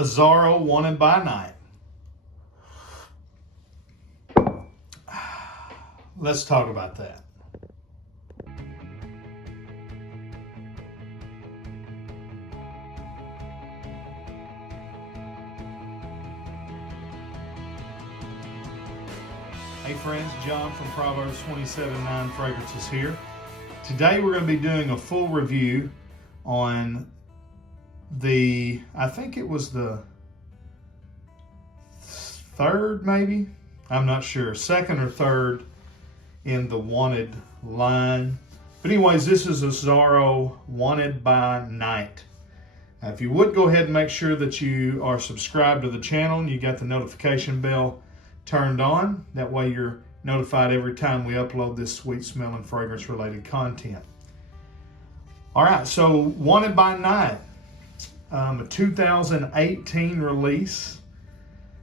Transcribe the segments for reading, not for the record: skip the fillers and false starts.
Azzaro Wanted by Night. Let's talk about that. Hey friends, John from Proverbs 27:9 Fragrances here. Today we're going to be doing a full review on I think it was the third, maybe? I'm not sure. Second or third in the Wanted line. But anyways, this is Azzaro Wanted by Night. Now, if you would go ahead and make sure that you are subscribed to the channel and you got the notification bell turned on. That way you're notified every time we upload this sweet smelling fragrance related content. All right, so Wanted by Night, a 2018 release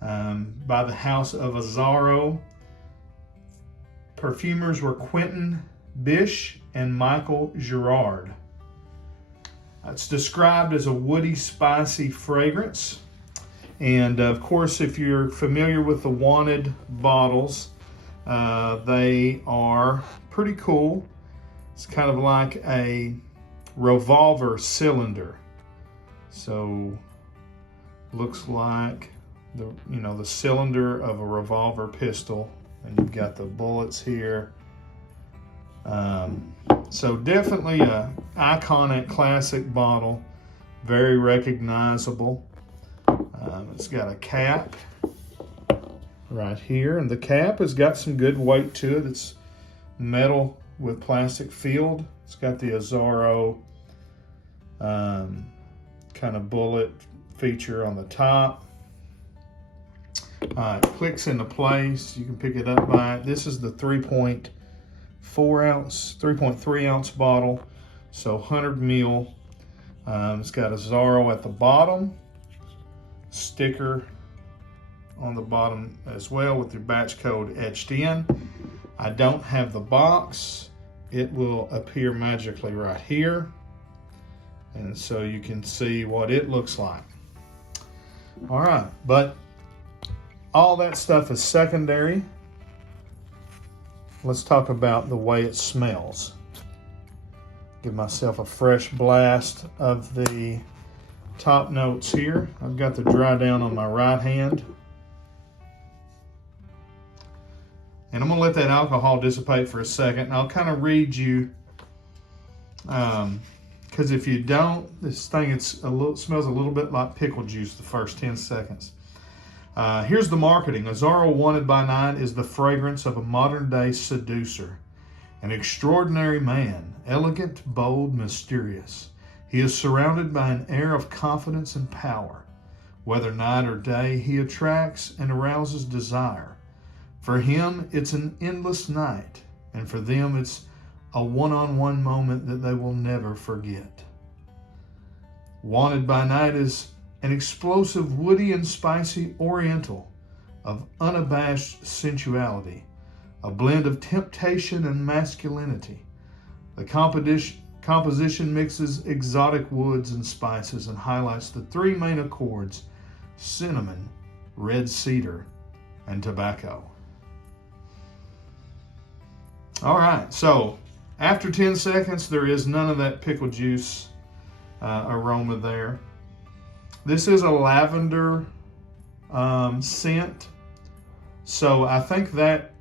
by the house of Azzaro. Perfumers were Quentin Bish and Michael Girard. It's described as a woody, spicy fragrance. And of course, if you're familiar with the Wanted bottles, they are pretty cool. It's kind of like a revolver cylinder. So looks like the cylinder of a revolver pistol, and you've got the bullets here. So definitely a iconic classic bottle, very recognizable. It's got a cap right here, and the cap has got some good weight to it. It's metal with plastic field. It's got the Azzaro kind of bullet feature on the top. It clicks into place. You can pick it up by it. This is the 3.3 ounce bottle, so 100 ml. It's got Azzaro at the bottom, sticker on the bottom as well with your batch code etched in. I don't have the box. It will appear magically right here, and so you can see what it looks like. All right, but all that stuff is secondary. Let's talk about the way it smells. Give myself a fresh blast of the top notes here. I've got the dry down on my right hand. And I'm gonna let that alcohol dissipate for a second, and I'll kind of read you, because if you don't, this thing smells a little bit like pickle juice the first 10 seconds. Here's the marketing. Azzaro Wanted by Night is the fragrance of a modern-day seducer, an extraordinary man, elegant, bold, mysterious. He is surrounded by an air of confidence and power. Whether night or day, he attracts and arouses desire. For him, it's an endless night, and for them, it's a one-on-one moment that they will never forget. Wanted by Night is an explosive, woody and spicy oriental of unabashed sensuality, a blend of temptation and masculinity. The composition mixes exotic woods and spices and highlights the three main accords: cinnamon, red cedar, and tobacco. All right, so after 10 seconds, there is none of that pickle juice aroma there. This is a lavender scent, so I think that,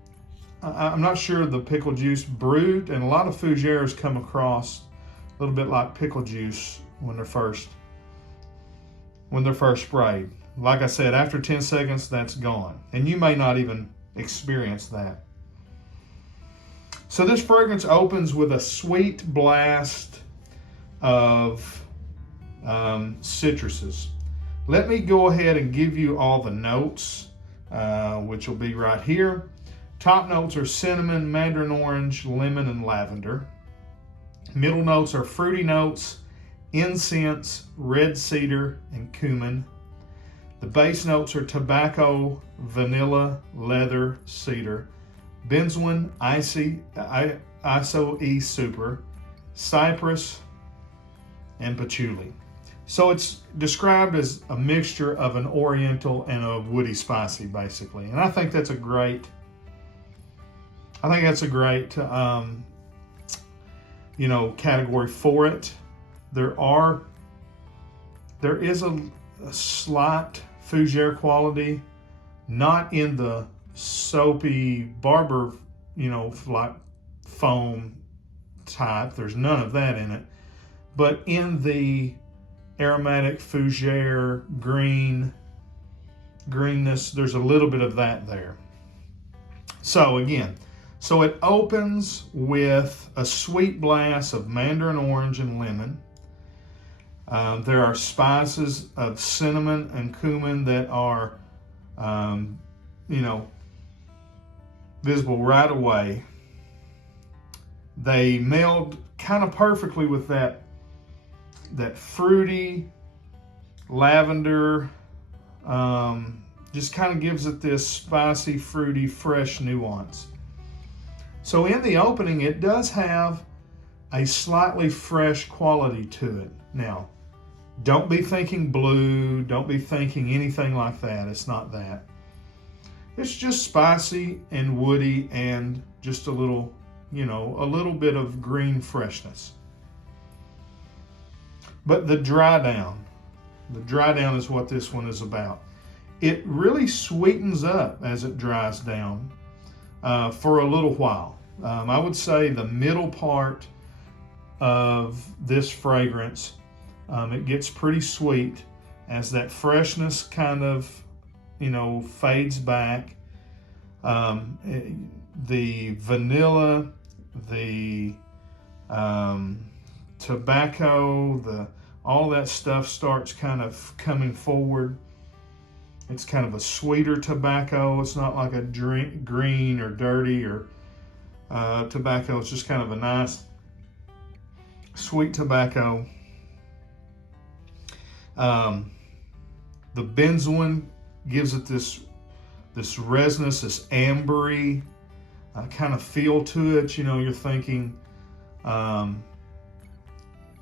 I'm not sure the pickle juice brewed, and a lot of fougères come across a little bit like pickle juice when they're first sprayed. Like I said, after 10 seconds, that's gone, and you may not even experience that. So this fragrance opens with a sweet blast of citruses. Let me go ahead and give you all the notes, which will be right here. Top notes are cinnamon, mandarin orange, lemon, and lavender. Middle notes are fruity notes, incense, red cedar, and cumin. The base notes are tobacco, vanilla, leather, cedar, benzoin, iso-e super, cypress, and patchouli. So it's described as a mixture of an oriental and a woody spicy, basically. And I think that's a great, category for it. There is a slight fougere quality, not in the soapy barber, like foam type. There's none of that in it. But in the aromatic fougere greenness, there's a little bit of that there. So again, it opens with a sweet blast of mandarin orange and lemon. There are spices of cinnamon and cumin that are, visible right away. They meld kind of perfectly with that fruity lavender. Just kind of gives it this spicy, fruity, fresh nuance. So in the opening, it does have a slightly fresh quality to it. Now, don't be thinking blue, don't be thinking anything like that. It's not that. It's just spicy and woody and just a little bit of green freshness. But the dry down is what this one is about. It really sweetens up as it dries down for a little while. I would say the middle part of this fragrance, it gets pretty sweet as that freshness kind of, fades back. The vanilla, the tobacco, all that stuff starts kind of coming forward. It's kind of a sweeter tobacco. It's not like a green or dirty or tobacco. It's just kind of a nice sweet tobacco. The benzoin gives it this resinous, this ambery kind of feel to it. You're thinking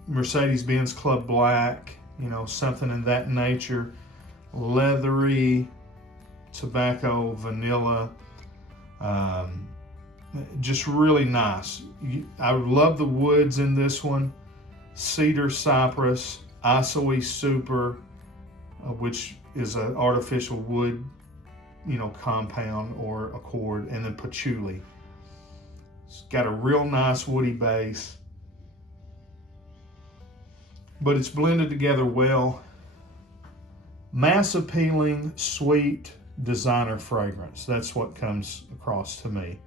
Mercedes-Benz Club Black, something in that nature. Leathery, tobacco, vanilla, just really nice. I love the woods in this one. Cedar, cypress, Isoe super, which is an artificial wood, compound or accord, and then patchouli. It's got a real nice woody base, but it's blended together well. Mass appealing, sweet designer fragrance. That's what comes across to me.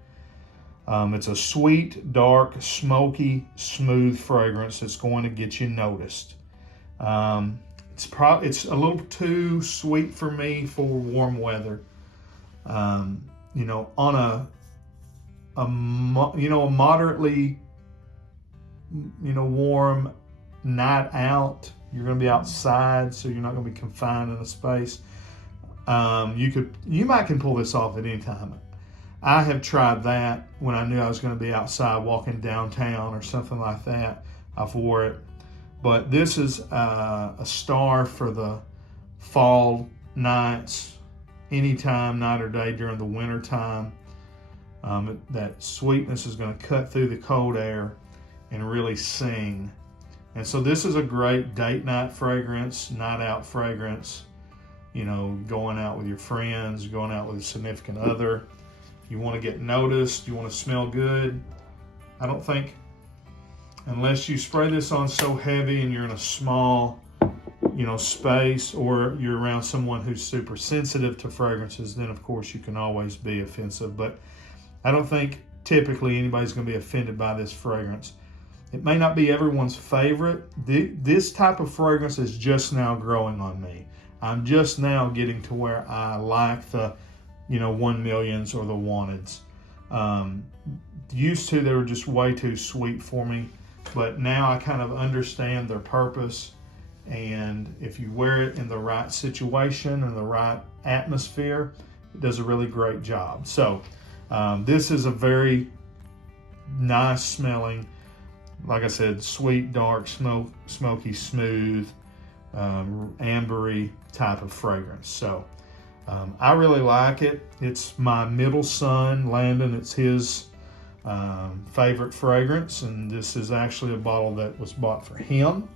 It's a sweet, dark, smoky, smooth fragrance that's going to get you noticed. It's a little too sweet for me for warm weather. On a moderately, warm night out. You're going to be outside, so you're not going to be confined in a space. You might can pull this off at any time. I have tried that when I knew I was going to be outside walking downtown or something like that. I've wore it. But this is a star for the fall nights, anytime, night or day during the winter time. That sweetness is going to cut through the cold air and really sing. And so this is a great date night fragrance, night out fragrance, going out with your friends, going out with a significant other. You want to get noticed, you want to smell good. I don't think, unless you spray this on so heavy and you're in a small, space, or you're around someone who's super sensitive to fragrances, then of course you can always be offensive. But I don't think typically anybody's going to be offended by this fragrance. It may not be everyone's favorite. This type of fragrance is just now growing on me. I'm just now getting to where I like the, 1 millions or the Wanteds. Used to, they were just way too sweet for me, but now I kind of understand their purpose. And if you wear it in the right situation and the right atmosphere, it does a really great job. So this is a very nice smelling, like I said, sweet, dark, smoky, smooth, ambery type of fragrance. So I really like it. It's my middle son, Landon. It's his favorite fragrance, and this is actually a bottle that was bought for him.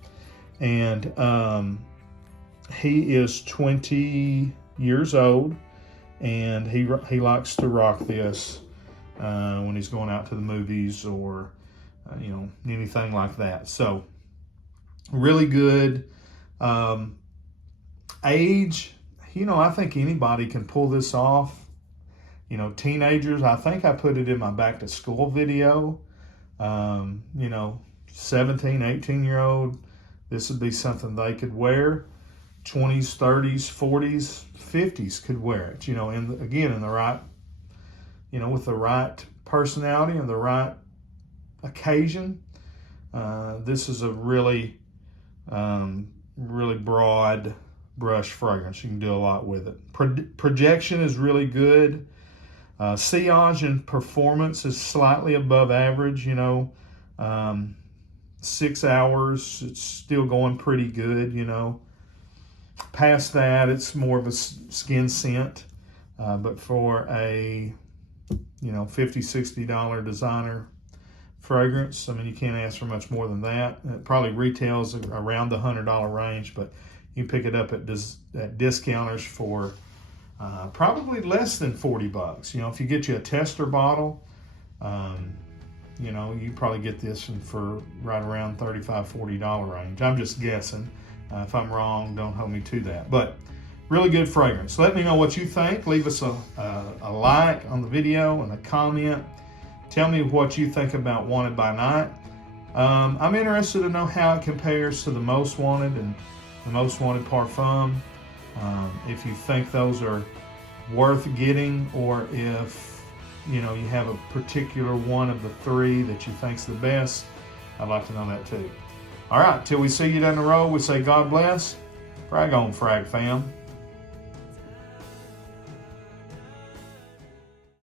And he is 20 years old, and he likes to rock this when he's going out to the movies or anything like that. So really good. Age, I think anybody can pull this off. Teenagers, I think I put it in my back to school video. 17, 18-year-old, this would be something they could wear. 20s, 30s, 40s, 50s could wear it, in the right, with the right personality and the right occasion. This is a really, really broad brush fragrance. You can do a lot with it. Projection is really good. Sillage and performance is slightly above average, 6 hours, it's still going pretty good, Past that, it's more of a skin scent. But for a, $50, $60 designer fragrance, you can't ask for much more than that. It probably retails around the $100 range, but you can pick it up at discounters for probably less than $40. If you get you a tester bottle, you probably get this for right around $35, $40 range. I'm just guessing. If I'm wrong, don't hold me to that. But really good fragrance. Let me know what you think. Leave us a like on the video and a comment. Tell me what you think about Wanted by Night. I'm interested to know how it compares to the Most Wanted and the Most Wanted Parfum. If you think those are worth getting, or if you have a particular one of the three that you think's the best, I'd like to know that too. All right, till we see you down the road, we say God bless. Frag on, Frag fam.